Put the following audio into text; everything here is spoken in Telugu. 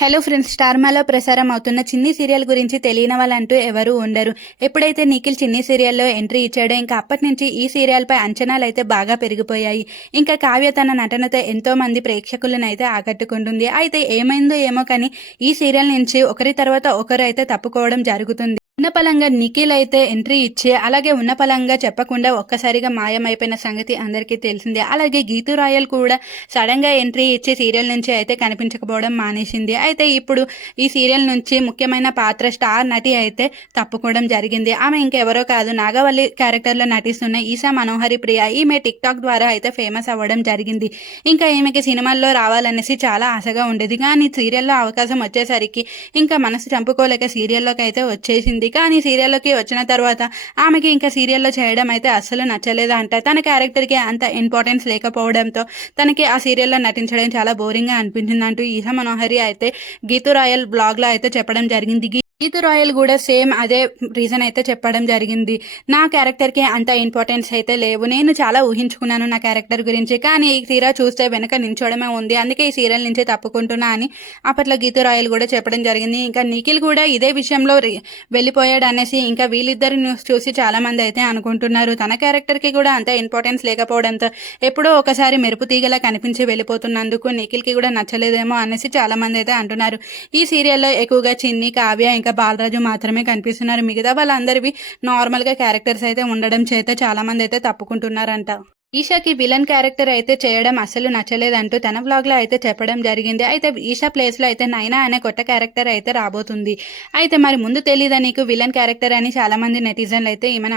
హలో ఫ్రెండ్స్, స్టార్మాలో ప్రసారం అవుతున్న చిన్ని సీరియల్ గురించి తెలియని వాళ్ళంటూ ఎవరు ఉండరు. ఎప్పుడైతే నిఖిల్ చిన్ని సీరియల్లో ఎంట్రీ ఇచ్చాడో ఇంకా అప్పటి నుంచి ఈ సీరియల్పై అంచనాలు అయితే బాగా పెరిగిపోయాయి. ఇంకా కావ్య తన నటనతో ఎంతో మంది ప్రేక్షకులను అయితే ఆకట్టుకుంటుంది. అయితే ఏమైందో ఏమో కానీ ఈ సీరియల్ నుంచి ఒకరి తర్వాత ఒకరు అయితే తప్పుకోవడం జరుగుతుంది. ఉన్నపలంగా నిఖిల్ అయితే ఎంట్రీ ఇచ్చి అలాగే ఉన్నపలంగా చెప్పకుండా ఒక్కసారిగా మాయమైపోయిన సంగతి అందరికీ తెలిసిందే. అలాగే గీతూ రాయల్ కూడా సడన్గా ఎంట్రీ ఇచ్చి సీరియల్ నుంచి అయితే కనిపించకపోవడం మానేసింది. అయితే ఇప్పుడు ఈ సీరియల్ నుంచి ముఖ్యమైన పాత్ర స్టార్ నటి అయితే తప్పుకోవడం జరిగింది. ఆమె ఇంకెవరో కాదు, నాగవల్లి క్యారెక్టర్లో నటిస్తున్న ఈశా మనోహరి ప్రియ. ఈమె టిక్టాక్ ద్వారా అయితే ఫేమస్ అవ్వడం జరిగింది. ఇంకా ఈమెకి సినిమాల్లో రావాలనేసి చాలా ఆశగా ఉండేది, కానీ సీరియల్లో అవకాశం వచ్చేసరికి ఇంకా మనసు చంపుకోలేక సీరియల్లోకి అయితే వచ్చేసింది. కానీ సీరియల్లోకి వచ్చిన తర్వాత ఆమెకి ఇంకా సీరియల్లో చేయడం అయితే అస్సలు నచ్చలేదంట. తన క్యారెక్టర్కి అంత ఇంపార్టెన్స్ లేకపోవడంతో తనకి ఆ సీరియల్లో నటించడం చాలా బోరింగ్గా అనిపించిందంటూ ఈశా మనోహరి అయితే గీతూ రాయల్ బ్లాగ్లో అయితే చెప్పడం జరిగింది. గీతూ రాయల్ కూడా సేమ్ అదే రీజన్ అయితే చెప్పడం జరిగింది. నా క్యారెక్టర్కి అంత ఇంపార్టెన్స్ అయితే లేవు, నేను చాలా ఊహించుకున్నాను నా క్యారెక్టర్ గురించి, కానీ ఈ తీరా చూస్తే వెనక నించోడమే ఉంది, అందుకే ఈ సీరియల్ నుంచి తప్పుకుంటున్నా అని అప్పట్లో గీతూ రాయల్ కూడా చెప్పడం జరిగింది. ఇంకా నిఖిల్ కూడా ఇదే విషయంలో వెళ్ళిపోయాడు అనేసి ఇంకా వీళ్ళిద్దరు న్యూస్ చూసి చాలామంది అయితే అనుకుంటున్నారు. తన క్యారెక్టర్కి కూడా అంత ఇంపార్టెన్స్ లేకపోవడంతో ఎప్పుడో ఒకసారి మెరుపు తీగలా కనిపించి వెళ్ళిపోతున్నందుకు నిఖిల్కి కూడా నచ్చలేదేమో అనేసి చాలామంది అయితే అంటున్నారు. ఈ సీరియల్లో ఎక్కువగా చిన్ని, కావ్య ఇంకా బాలరాజు మాత్రమే కనిపిస్తున్నారు. మిగతా వాళ్ళందరివి నార్మల్గా క్యారెక్టర్స్ అయితే ఉండడం చేత చాలామంది అయితే తప్పుకుంటున్నారంట. ఈషాకి విలన్ క్యారెక్టర్ అయితే చేయడం అస్సలు నచ్చలేదంటూ తన వ్లాగ్లో అయితే చెప్పడం జరిగింది. అయితే ఈషా ప్లేస్లో అయితే నైనా అనే కొత్త క్యారెక్టర్ అయితే రాబోతుంది. అయితే మరి ముందు తెలీదా నీకు విలన్ క్యారెక్టర్ అని చాలామంది నెటిజన్లు అయితే ఈమెను